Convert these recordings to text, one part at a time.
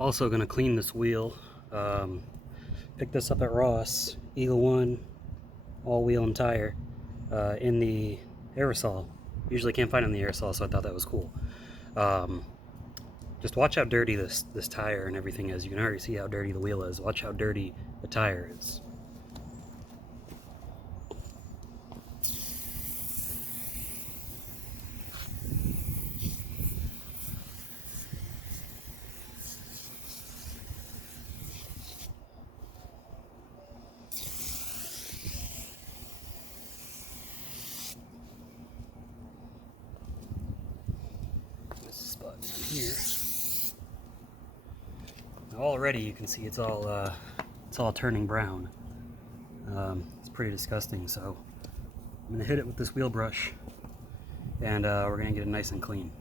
Also going to clean this wheel. Picked this up at Ross, Eagle One, all wheel and tire, in the Aerosol. Usually can't find it in the Aerosol, so I thought that was cool. Just watch how dirty this tire and everything is. You can already see how dirty the wheel is. Watch how dirty the tire is. This spot here. Now already you can see it's all turning brown. It's pretty disgusting. So I'm gonna hit it with this wheel brush, and we're gonna get it nice and clean.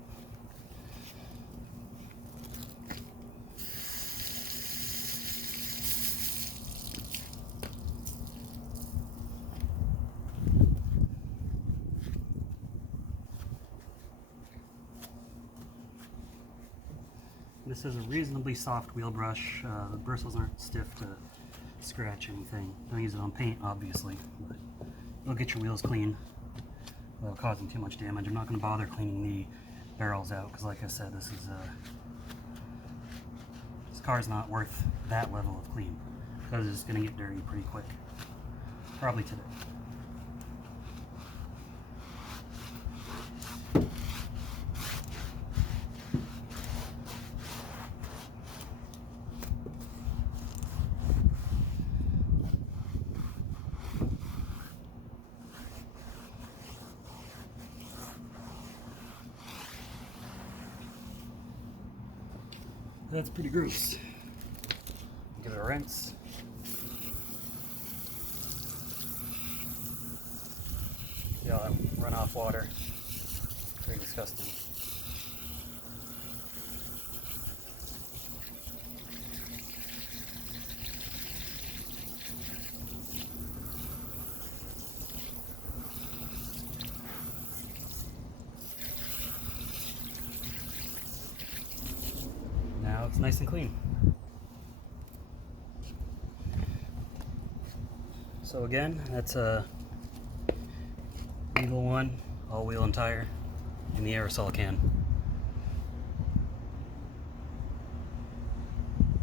This is a reasonably soft wheel brush. The bristles aren't stiff to scratch anything. Don't use it on paint, obviously, but it'll get your wheels clean without causing too much damage. I'm not going to bother cleaning the barrels out because, like I said, this car's not worth that level of clean because it's going to get dirty pretty quick. Probably today. That's pretty gross. Give it a rinse. See all that runoff water. Pretty disgusting. Now it's nice and clean. So again, that's a Eagle One all wheel and tire in the aerosol can.